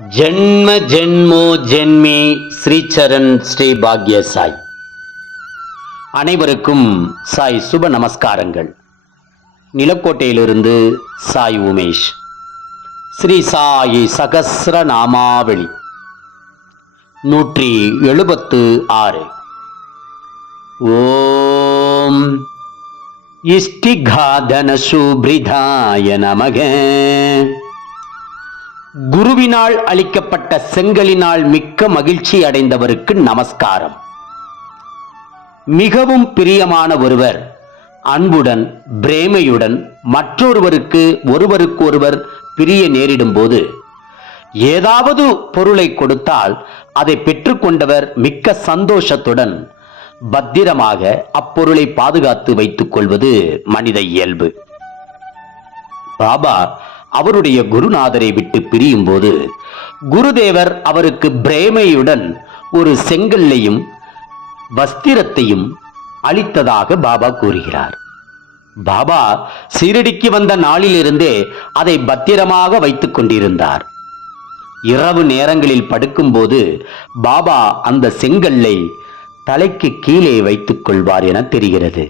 ஜென்ம ஜென்மோ ஜென்மி ஸ்ரீச்சரண் ஸ்ரீ பாக்ய சாய். அனைவருக்கும் சாய் சுப நமஸ்காரங்கள். நிலக்கோட்டையிலிருந்து சாய் உமேஷ். ஸ்ரீ சாயி சகசிர நாமாவளி. நூற்றி எழுபத்து ஆறு. ஓம் இஷ்டிகாதன சுபிரிதாய நமக. குருவினால் அளிக்கப்பட்ட செங்கலினால் மிக்க மகிழ்ச்சி அடைந்தவருக்கு நமஸ்காரம். மிகவும் பிரியமான ஒருவர் அன்புடன் பிரேமையுடன் மற்றொருவருக்கு ஒருவருக்கு ஒருவர் பிரிய நேரிடும் போது ஏதாவது பொருளை கொடுத்தால் அதை பெற்றுக்கொண்டவர் மிக்க சந்தோஷத்துடன் பத்திரமாக அப்பொருளை பாதுகாத்து வைத்துக் கொள்வது மனித இயல்பு. பாபா அவருடைய குருநாதரை விட்டு பிரியும் போது குருதேவர் அவருக்கு பிரேமையுடன் ஒரு செங்கல்லையும் வஸ்திரத்தையும் அளித்ததாக பாபா கூறுகிறார். பாபா சீரடிக்கு வந்த நாளிலிருந்தே அதை பத்திரமாக வைத்துக் கொண்டிருந்தார். இரவு நேரங்களில் படுக்கும்போது பாபா அந்த செங்கல்லை தலைக்கு கீழே வைத்துக் கொள்வார் என தெரிகிறது.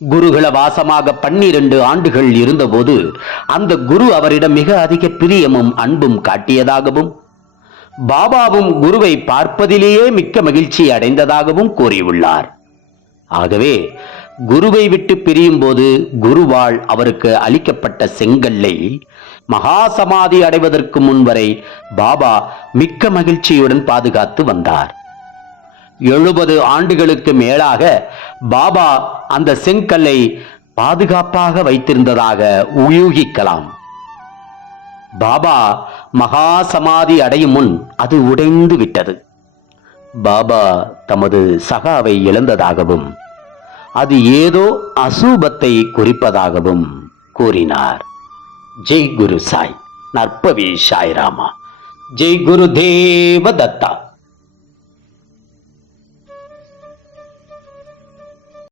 குருகுல வாசமாக பன்னிரண்டு ஆண்டுகள் இருந்தபோது அந்த குரு அவரிடம் மிக அதிக பிரியமும் அன்பும் காட்டியதாகவும் பாபாவும் குருவை பார்ப்பதிலேயே மிக்க மகிழ்ச்சி அடைந்ததாகவும் கூறியுள்ளார். ஆகவே குருவை விட்டு பிரியும் போது குருவால் அவருக்கு அளிக்கப்பட்ட செங்கல்லை மகா சமாதி அடைவதற்கு முன்வரை பாபா மிக்க மகிழ்ச்சியுடன் பாதுகாத்து வந்தார். எழுபது ஆண்டுகளுக்கு மேலாக பாபா அந்த செங்கல்லை பாதுகாப்பாக வைத்திருந்ததாக ஊகிக்கலாம் பாபா மகா சமாதி அடையும் முன் அது உடைந்து விட்டது. பாபா தமது சகாவை இழந்ததாகவும் அது ஏதோ அசூபத்தை குறிப்பதாகவும் கூறினார். ஜெய் குரு சாய். நற்பவி சாய் ராமா ஜெய் குரு தேவ தத்தா